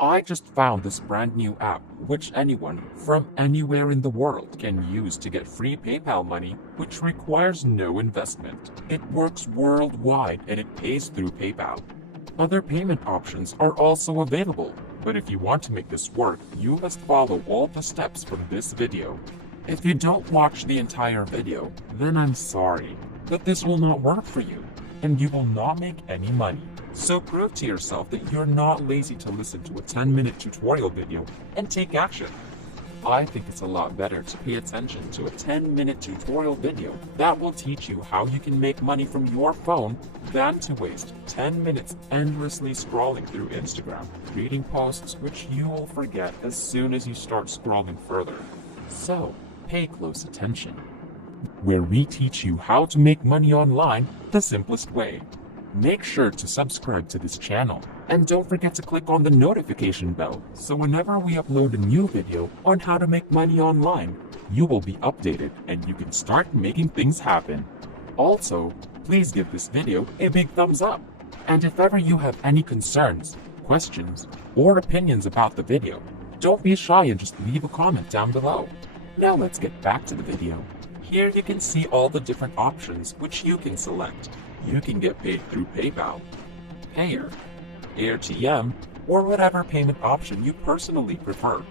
I just found this brand new app, which anyone from anywhere in the world can use to get free PayPal money, which requires no investment. It works worldwide and it pays through PayPal. Other payment options are also available, but if you want to make this work, you must follow all the steps from this video. If you don't watch the entire video, then I'm sorry, but this will not work for you, and you will not make any money. So prove to yourself that you're not lazy to listen to a 10-minute tutorial video and take action. I think it's a lot better to pay attention to a 10-minute tutorial video that will teach you how you can make money from your phone than to waste 10 minutes endlessly scrolling through Instagram, reading posts which you will forget as soon as you start scrolling further. So, pay close attention, where we teach you how to make money online the simplest way. Make sure to subscribe to this channel and don't forget to click on the notification bell so whenever we upload a new video on how to make money online, you will be updated and you can start making things happen. Also, please give this video a big thumbs up. And if ever you have any concerns, questions, or opinions about the video, don't be shy and just leave a comment down below. Now let's get back to the video. Here you can see all the different options which you can select. You can get paid through PayPal, Payer, AirTM, or whatever payment option you personally prefer.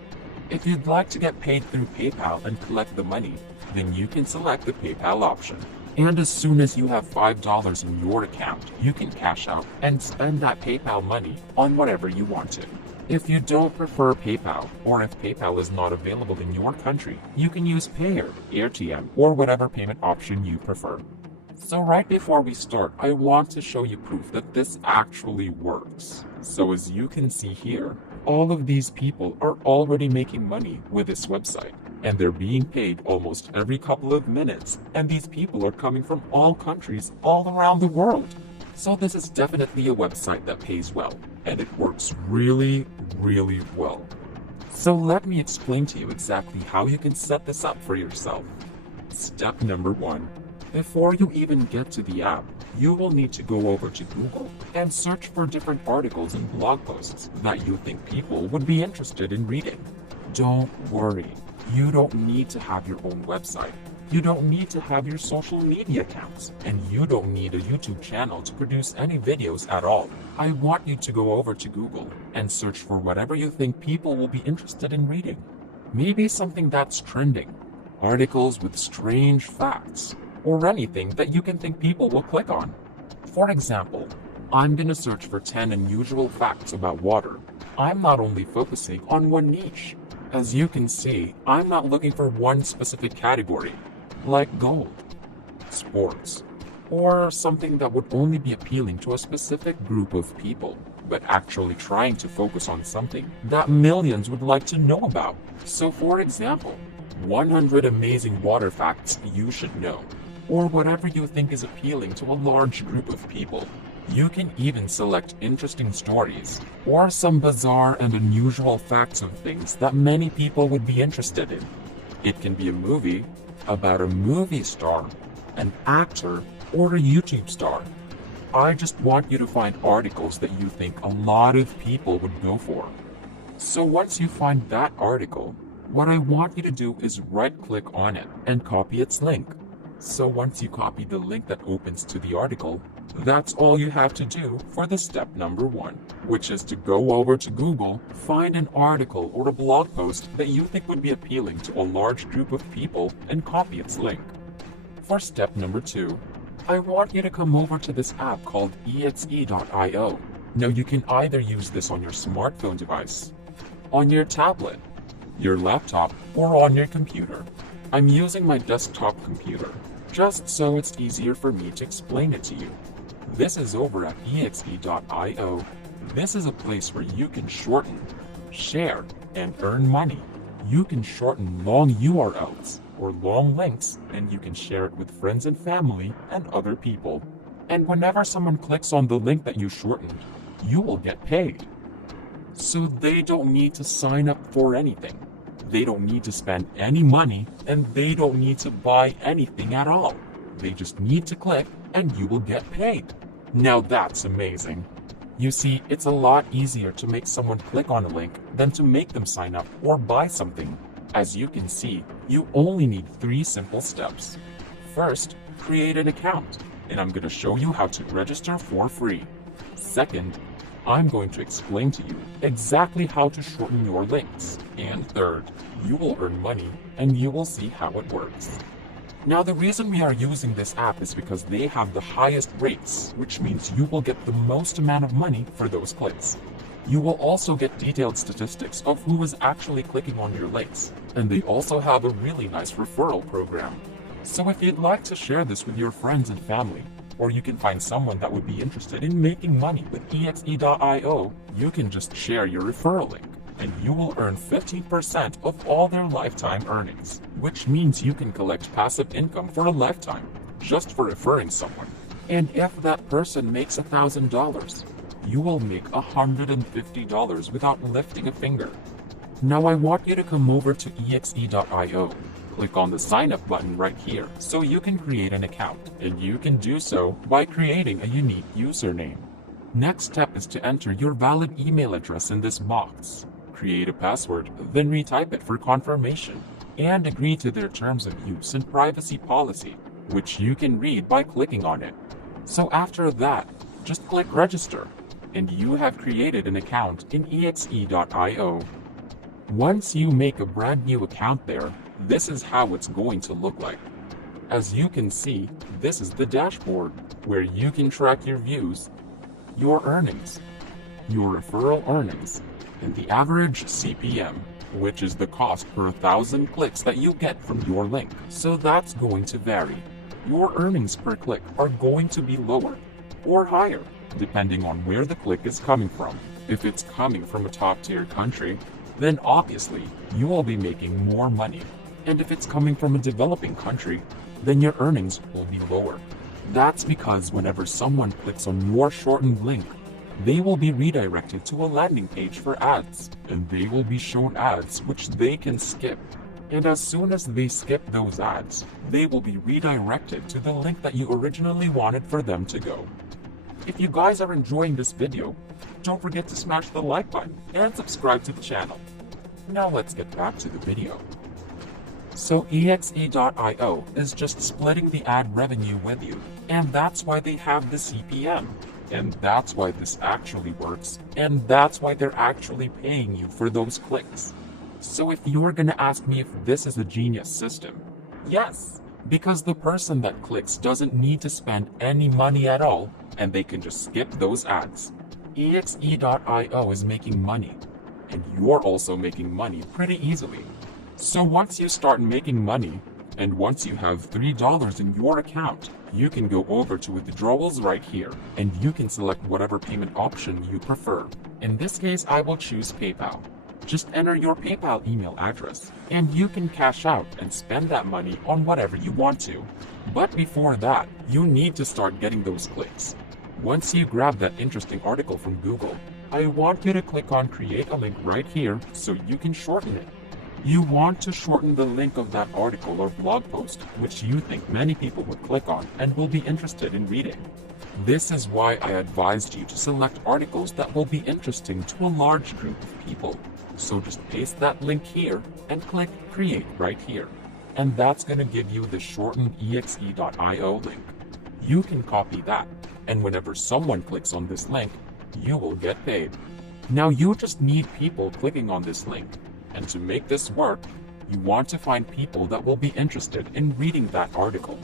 If you'd like to get paid through PayPal and collect the money, then you can select the PayPal option. And as soon as you have $5 in your account, you can cash out and spend that PayPal money on whatever you want to. If you don't prefer PayPal, or if PayPal is not available in your country, you can use Payer, AirTM, or whatever payment option you prefer. So right before we start, I want to show you proof that this actually works. So as you can see here, all of these people are already making money with this website, and they're being paid almost every couple of minutes, and these people are coming from all countries all around the world. So this is definitely a website that pays well, and it works really, really well. So let me explain to you exactly how you can set this up for yourself. Step number 1. Before you even get to the app, you will need to go over to Google and search for different articles and blog posts that you think people would be interested in reading. Don't worry, you don't need to have your own website. You don't need to have your social media accounts, and you don't need a YouTube channel to produce any videos at all. I want you to go over to Google and search for whatever you think people will be interested in reading. Maybe something that's trending, articles with strange facts, or anything that you can think people will click on. For example, I'm gonna search for 10 unusual facts about water. I'm not only focusing on one niche. As you can see, I'm not looking for one specific category, like gold, sports, or something that would only be appealing to a specific group of people, but actually trying to focus on something that millions would like to know about. So for example, 100 amazing water facts you should know, or whatever you think is appealing to a large group of people. You can even select interesting stories, or some bizarre and unusual facts of things that many people would be interested in. It can be a movie, about a movie star, an actor, or a YouTube star. I just want you to find articles that you think a lot of people would go for. So once you find that article, what I want you to do is right-click on it and copy its link. So once you copy the link that opens to the article, that's all you have to do for the step number 1, which is to go over to Google, find an article or a blog post that you think would be appealing to a large group of people and copy its link. For step number 2, I want you to come over to this app called exe.io. Now you can either use this on your smartphone device, on your tablet, your laptop, or on your computer. I'm using my desktop computer, just so it's easier for me to explain it to you. This is over at exe.io. This is a place where you can shorten, share, and earn money. You can shorten long URLs or long links, and you can share it with friends and family and other people. And whenever someone clicks on the link that you shortened, you will get paid. So they don't need to sign up for anything. They don't need to spend any money, and they don't need to buy anything at all. They just need to click and you will get paid. Now that's amazing. You see, it's a lot easier to make someone click on a link than to make them sign up or buy something. As you can see, you only need 3 simple steps. First, create an account, and I'm going to show you how to register for free. Second, I'm going to explain to you exactly how to shorten your links. And third, you will earn money and you will see how it works. Now, the reason we are using this app is because they have the highest rates, which means you will get the most amount of money for those clicks. You will also get detailed statistics of who is actually clicking on your links, and they also have a really nice referral program. So if you'd like to share this with your friends and family, or you can find someone that would be interested in making money with exe.io, you can just share your referral link, and you will earn 15% of all their lifetime earnings, which means you can collect passive income for a lifetime, just for referring someone. And if that person makes $1,000, you will make $150 without lifting a finger. Now I want you to come over to exe.io. Click on the sign up button right here so you can create an account, and you can do so by creating a unique username. Next step is to enter your valid email address in this box. Create a password, then retype it for confirmation, and agree to their terms of use and privacy policy, which you can read by clicking on it. So after that, just click register, and you have created an account in exe.io. Once you make a brand new account there, this is how it's going to look like. As you can see, this is the dashboard where you can track your views, your earnings, your referral earnings, and the average CPM, which is the cost per 1,000 clicks that you get from your link. So that's going to vary. Your earnings per click are going to be lower or higher, depending on where the click is coming from. If it's coming from a top-tier country, then obviously you will be making more money. And if it's coming from a developing country, then your earnings will be lower. That's because whenever someone clicks on your shortened link, they will be redirected to a landing page for ads, and they will be shown ads which they can skip. And as soon as they skip those ads, they will be redirected to the link that you originally wanted for them to go. If you guys are enjoying this video, don't forget to smash the like button and subscribe to the channel. Now let's get back to the video. So exe.io is just splitting the ad revenue with you, and that's why they have the CPM, and that's why this actually works, and that's why they're actually paying you for those clicks. So if you're gonna ask me if this is a genius system, yes, because the person that clicks doesn't need to spend any money at all, and they can just skip those ads. exe.io is making money, and you're also making money pretty easily. So once you start making money, and once you have $3 in your account, you can go over to withdrawals right here, and you can select whatever payment option you prefer. In this case, I will choose PayPal. Just enter your PayPal email address, and you can cash out and spend that money on whatever you want to. But before that, you need to start getting those clicks. Once you grab that interesting article from Google, I want you to click on Create a Link right here so you can shorten it. You want to shorten the link of that article or blog post, which you think many people would click on and will be interested in reading. This is why I advised you to select articles that will be interesting to a large group of people. So just paste that link here and click Create right here. And that's going to give you the shortened exe.io link. You can copy that, and whenever someone clicks on this link, you will get paid. Now you just need people clicking on this link. And to make this work, you want to find people that will be interested in reading that article.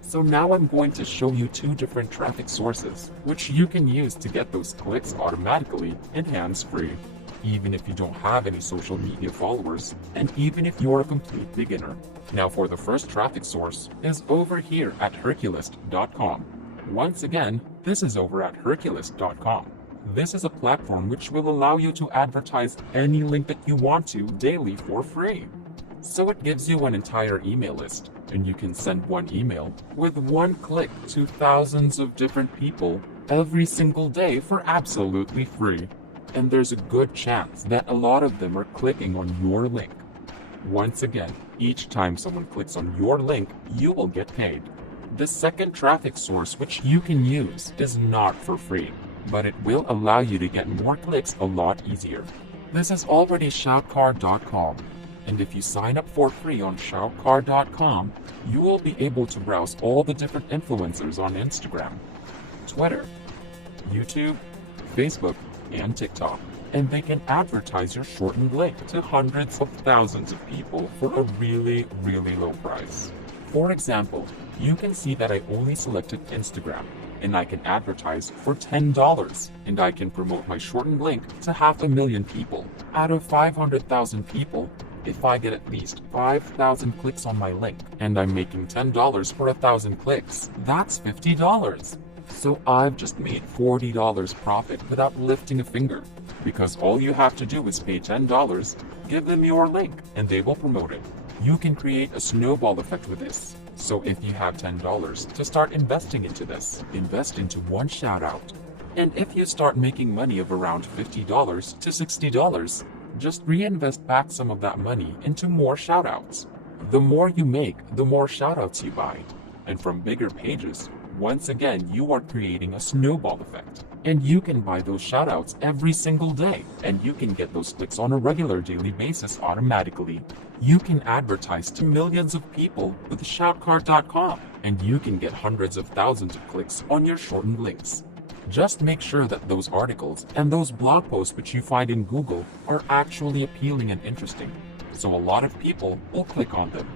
So now I'm going to show you 2 different traffic sources, which you can use to get those clicks automatically and hands-free, even if you don't have any social media followers, and even if you're a complete beginner. Now for the first traffic source is over here at Herculist.com. Once again, this is over at Herculist.com. This is a platform which will allow you to advertise any link that you want to daily for free. So it gives you an entire email list, and you can send one email with one click to thousands of different people every single day for absolutely free. And there's a good chance that a lot of them are clicking on your link. Once again, each time someone clicks on your link, you will get paid. The second traffic source which you can use is not for free. but it will allow you to get more clicks a lot easier. This is already Shoutcard.com, and if you sign up for free on Shoutcard.com, you will be able to browse all the different influencers on Instagram, Twitter, YouTube, Facebook, and TikTok, and they can advertise your shortened link to hundreds of thousands of people for a really, really low price. For example, you can see that I only selected Instagram, and I can advertise for $10, and I can promote my shortened link to 500,000 people. Out of 500,000 people, if I get at least 5,000 clicks on my link, and I'm making $10 for 1,000 clicks, that's $50. So I've just made $40 profit without lifting a finger, because all you have to do is pay $10, give them your link, and they will promote it. You can create a snowball effect with this. So if you have $10 to start investing into this, invest into one shoutout. And if you start making money of around $50 to $60, just reinvest back some of that money into more shoutouts. The more you make, the more shoutouts you buy. And from bigger pages, once again, you are creating a snowball effect. And you can buy those shoutouts every single day, and you can get those clicks on a regular daily basis automatically. You can advertise to millions of people with Shoutcard.com, and you can get hundreds of thousands of clicks on your shortened links. Just make sure that those articles and those blog posts which you find in Google are actually appealing and interesting, so a lot of people will click on them.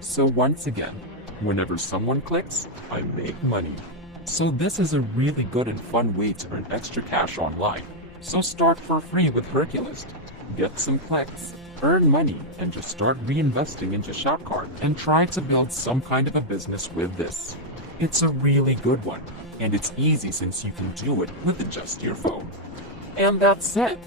So once again, whenever someone clicks, I make money. So this is a really good and fun way to earn extra cash online. So start for free with Herculist. Get some clicks, earn money, and just start reinvesting into Shoutcard and try to build some kind of a business with this. It's a really good one, and it's easy since you can do it with just your phone. And that's it.